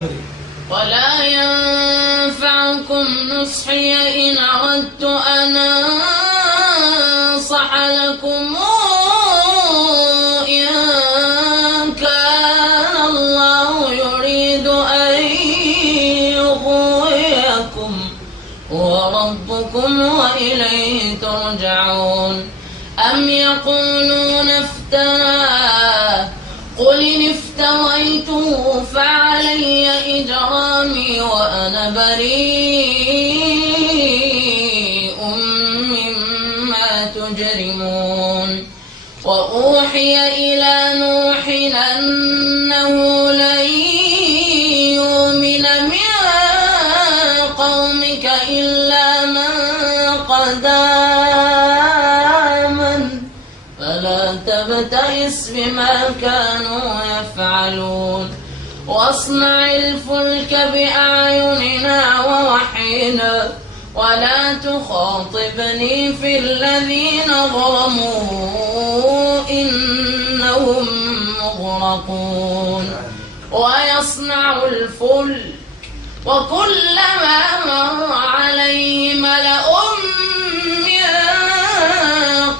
ولا ينفعكم نصحي إن أردت أن أنصح لكم إن كان الله يريد أن يغويكم هو ربكم وإليه ترجعون. أم يقولون افتراه قل إن افتريته فعلي إجرامي وأنا بريء مما تجرمون. وأوحي إلى نوح أنه لن يؤمن من قومك إلا من قد آمن فلا تبتئس بما كانوا يفعلون. واصنع الفلك بأعيننا ووحينا ولا تخاطبني في الذين ظلموا إنهم مغرقون. ويصنع الفلك وكلما مر عليه ملأ من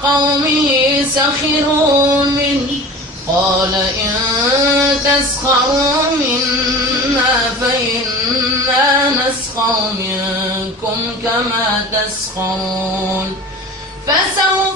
قومه سخروا منه قال إن تسخروا منا فإنا نسخر منكم كما تسخرون. فسوف